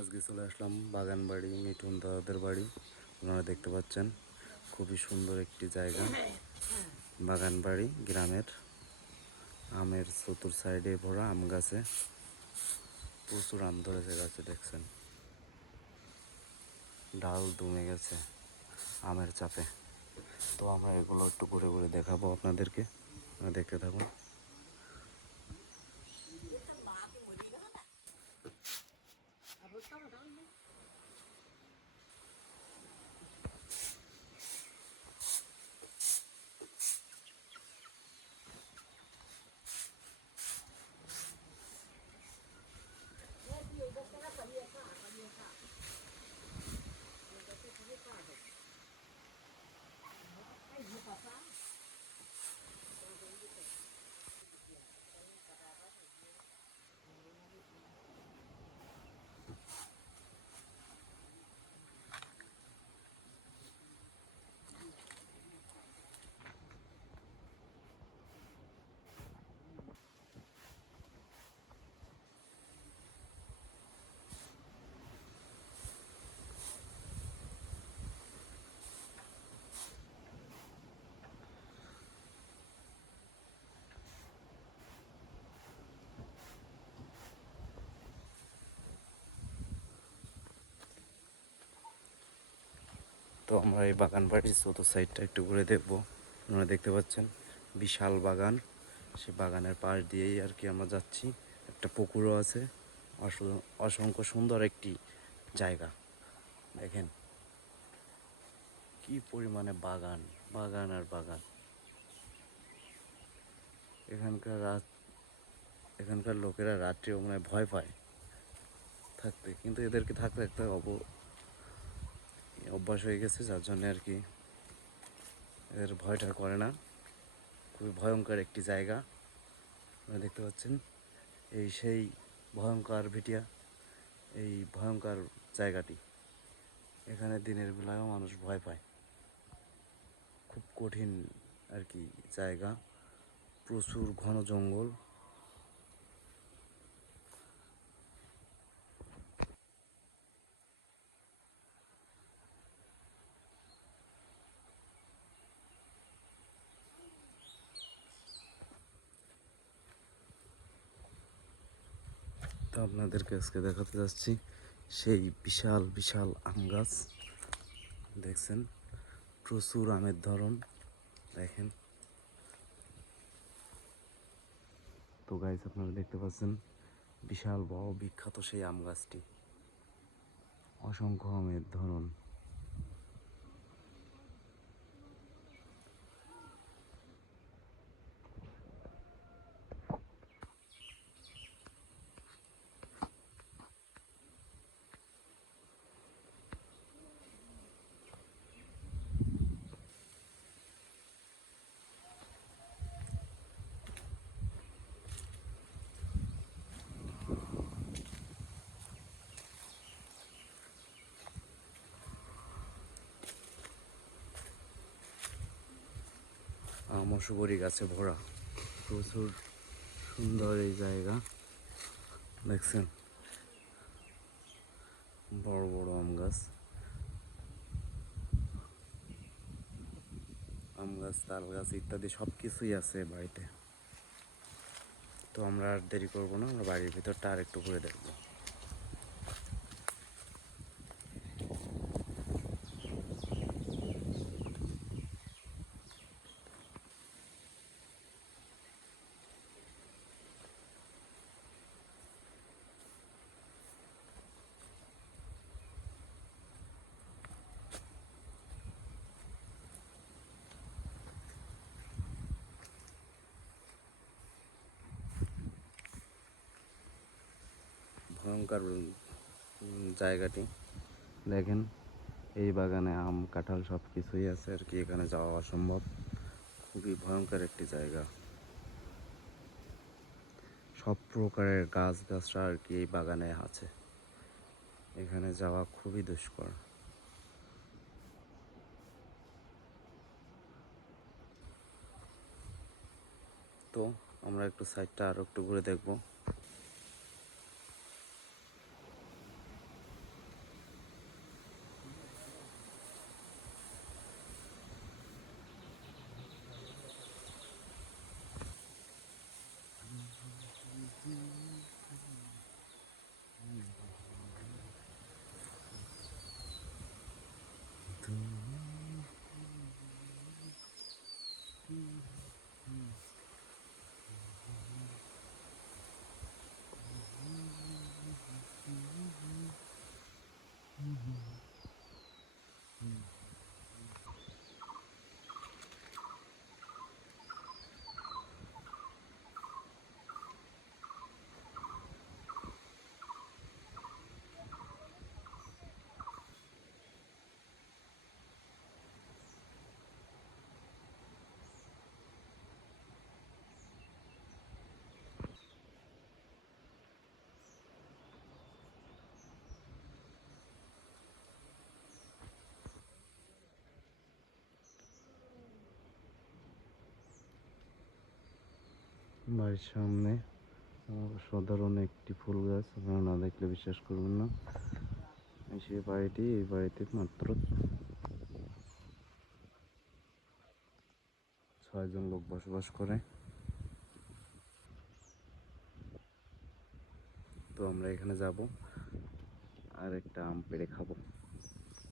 আজকে চলে আসলাম বাগান বাড়ি মিঠুন দাদাদের বাড়ি। আপনারা দেখতে পাচ্ছেন খুবই সুন্দর একটি জায়গা। বাগান বাড়ি গ্রামের, আমের চতুর সাইডে ভরা আম গাছে প্রচুর আম ধরেছে গাছে, দেখছেন ডাল দুমে গেছে আমের চাপে। তো আমরা এগুলো একটু ঘুরে ঘুরে দেখাবো আপনাদেরকে, দেখতে থাকুন। তো আমরা এই বাগান বাড়ির চতুর সাইডটা একটু ঘুরে দেখবো। আপনারা দেখতে পাচ্ছেন বিশাল বাগান, সে বাগানের পাশ দিয়েই আর কি আমরা যাচ্ছি। একটা পুকুরও আছে, অসংখ্য সুন্দর একটি জায়গা। দেখেন কি পরিমাণে বাগান, বাগান আর বাগান। এখানকার লোকেরা রাত্রেও মনে হয় ভয় পায় থাকতে, কিন্তু এদেরকে থাকতে থাকতে অভ্যাস হয়ে গেছে, যার জন্য আর কি এদের ভয়টা করে না। খুবই ভয়ঙ্কর একটি জায়গা। আপনারা দেখতে পাচ্ছেন এই সেই ভয়ঙ্কর ভিটিয়া, এই ভয়ঙ্কর জায়গাটি। এখানে দিনের বেলায়ও মানুষ ভয় পায়। খুব কঠিন আর কি জায়গা, প্রচুর ঘন জঙ্গল। তো আপনাদেরকে আজকে দেখাতে যাচ্ছি সেই বিশাল বিশাল আম গাছ। দেখছেন প্রচুর আমের ধরন, দেখেন। তো গাইস আপনারা দেখতে পাচ্ছেন বিশাল বড় বিখ্যাত সেই আম গাছটি, অসংখ্য আমের ধরন। আম সুপারি গাছে ভরা, প্রচুর সুন্দর এই জায়গা। দেখছেন বড় বড় আম গাছ, তাল গাছ ইত্যাদি সব কিছুই আছে বাড়িতে। তো আমরা আর দেরি করবো না, আমরা বাড়ির ভিতরটা আর একটু ঘুরে দেখবো। ভয়ঙ্কর জায়গাটি দেখেন। এই বাগানে আম কাঁঠাল সব কিছুই আছে আর কি, এখানে যাওয়া অসম্ভব। খুবই ভয়ঙ্কর একটি জায়গা, সব প্রকারের গাছগাছরা আর কি এই বাগানে আছে। এখানে যাওয়া খুবই দুষ্কর। তো আমরা একটু সাইডটা আরো একটু ঘুরে দেখবো। বাড়ির সামনে সাধারণ একটি ফুল গাছ, আপনারা না দেখলে বিশ্বাস করবেন না। এই বাড়িতে মাত্র 6 জন লোক বসবাস করে। তো আমরা এখানে যাব আর একটা আম পেড়ে খাবো।